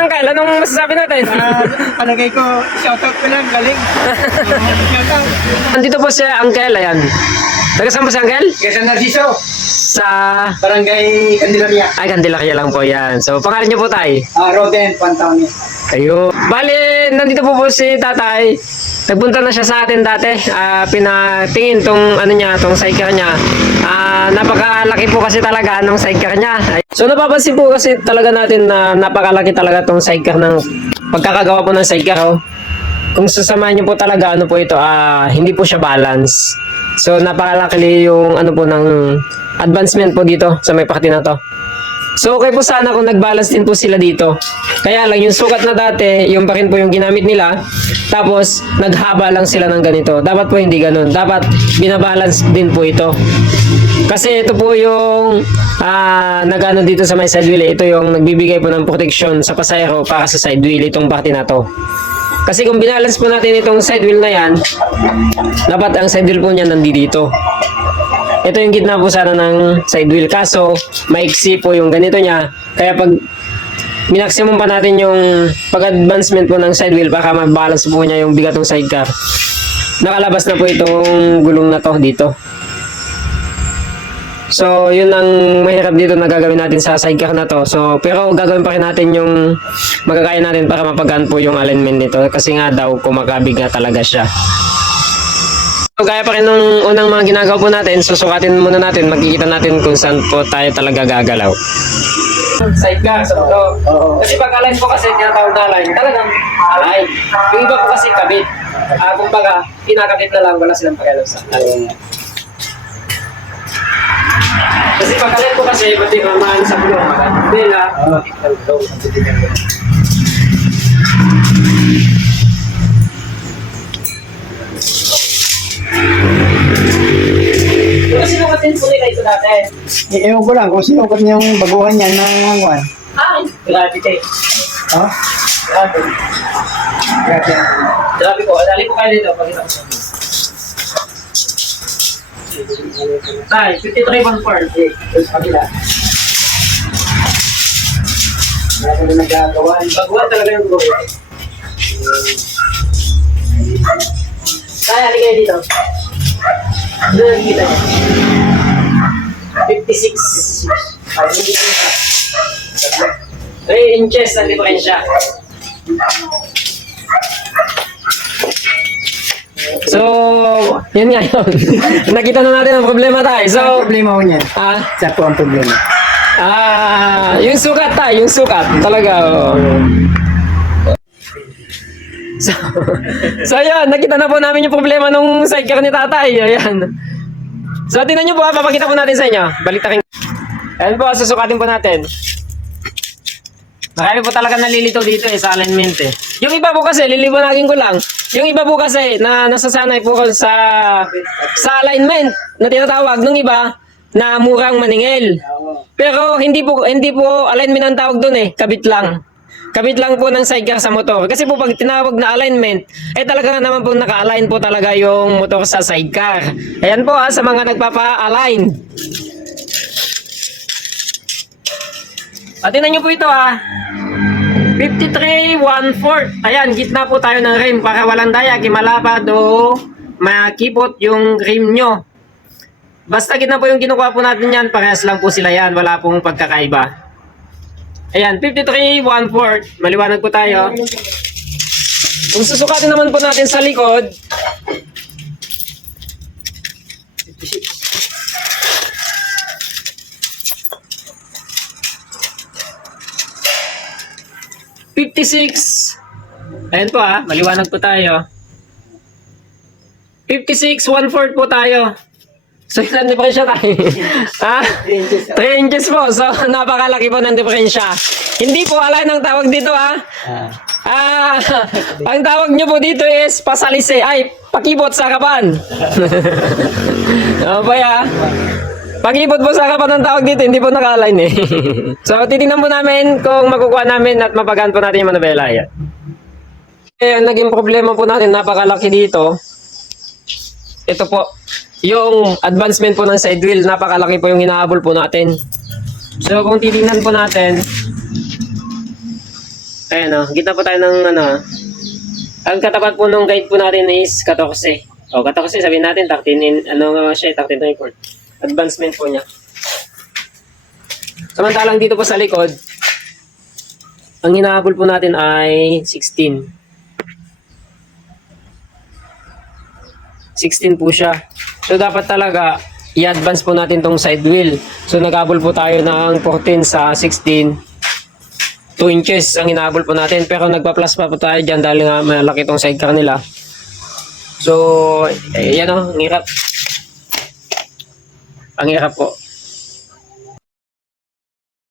Uncle, anong masasabi natin? Palagay ko, shoutout ko lang, galing. Shoutout. Andito po si Uncle, ayan. Taga saan po si Uncle? Quezon Narciso, Sa... Barangay Candelaria. Ay, Candelaria lang po yan. So, pangalan niyo po tay? Roden, Pantaon yan. Ayun. Bali, nandito po si tatay. Nagpunta na siya sa atin dati. Pinatingin tong ano niya, tong sidecar niya. Napakalaki po kasi talaga ng sidecar niya. So napapansin po kasi talaga natin na napakalaki talaga tong sidecar ng pagkakagawa po ng sidecar. Oh. Kung sasamahan niyo po talaga ano po ito, hindi po siya balance. So napakalaki yung ano po ng advancement po dito sa may parte na to. So okay po sana kung nag-balance din po sila dito. Kaya lang yung sukat na dati, yung pa rin po yung ginamit nila. Tapos naghaba lang sila ng ganito. Dapat po hindi ganun. Dapat binabalance din po ito. Kasi ito po yung nag-ano dito sa may side wheel. Ito yung nagbibigay po ng protection sa pasahero para sa side wheel. Itong parte na to. Kasi kung binalance po natin itong side wheel na yan, dapat ang side wheel po niya nandito. Ito yung gitna po sana ng side wheel. Kaso, maiksi po yung ganito niya. Kaya pag minaksimum pa natin yung pag-advancement po ng side wheel, baka mabalance po niya yung bigat ng sidecar. Nakalabas na po itong gulong na to dito. So, yun ang mahirap dito na gagawin natin sa sidecar na to. So, pero gagawin pa rin natin yung magkakaya natin para mapagaan po yung alignment nito. Kasi nga daw, kumakabig nga talaga siya. So, kaya pa rin nung unang mga ginagawa po natin, susukatin muna natin, makikita natin kung saan po tayo talaga gagalaw. Sidecar, sa ito. Kasi pag align po kasi, tinatawag na align, talagang align. Yung iba po kasi kabit. Kumbaga, kinakabit na lang, wala silang pakialam sa align. Kasi pag align po kasi, pati mamaan sa bulong, magandela, matikal daw. Pero sinukatin po nila ito dati. Ewan ko lang kung sinukat niya yung baguhan niya ng hangwan. Grabe kayo. Ha? Grabe. Grabe. Grabe po. Dali po kayo dito. Pakita ko sa inyo. Tay, 53.4. Sa kabila. Wala ko na nagagawa. Baguhan talaga yung buhay. Tay, halika kayo dito. Ano nakikita niyo? 56. 3 inches ang diferensya. So, yun nga yun. Nakita na natin ang problema tayo. So, Ang problema ko niyan. Sa po ang problema. yung sukat tayo, yung sukat. Talaga, oh. So ayan, nakita na po namin yung problema nung sidecar ni tatay. Ayan. So tingnan nyo po, papakita po natin sa inyo. Balitakin. Ayan po, susukatin po natin. Marami po talaga nalilito dito sa alignment eh. Yung iba po kasi, liliwanagin ko lang. Yung iba po kasi, na nasasanay po sa alignment na tinatawag nung iba na murang maningil. Pero hindi po alignment ang tawag doon eh, kabit lang. Kabit lang po ng sidecar sa motor. Kasi po pag tinawag na alignment, ay talaga nga naman po naka-align po talaga yung motor sa sidecar. Ayan po sa mga nagpapa-align. At tinan nyo po ito 53 1/4. Ayan, gitna po tayo ng rim para walang daya, kimalapad o makipot yung rim nyo. Basta gitna po yung kinukuha po natin yan, parehas lang po sila yan, wala pong pagkakaiba. Ayan, 53 1/4. Maliwanag po tayo. Kung susukatin naman po natin sa likod, 56. Ayan po maliwanag po tayo. 56 1/4 po tayo. So ilan diferensya tayo? 3 inches po. So napakalaki po ng diferensya. Hindi po align ang tawag dito ang tawag nyo po dito is pasalise. Ay, pakibot sa harapan. Ano ba pakibot po sa harapan ang tawag dito. Hindi po naka-align eh. So titingnan po namin kung makukuha namin at mapagaan po natin yung manubela. Yan. Ang naging problema po natin, napakalaki dito. Ito po. Yung advancement po ng side wheel, napakalaki po yung hinahabol po natin. So kung titingnan po natin, Ayan o, kita po tayo ng ano. Ang katapat po ng guide po natin is 14. O, 14 sabihin natin, 13 in, ano nga siya, 13.4. Advancement po niya. Samantalang dito po sa likod, ang hinahabol po natin ay 16. 16 po siya. So, dapat talaga, i-advance po natin tong side wheel. So, naghabol po tayo ng 14 sa 16. 2 inches ang hinahabol po natin. Pero nagpa-plus pa po tayo dyan dahil nga malaki tong sidecar nila. So, yan o, ang hirap. Ang hirap po.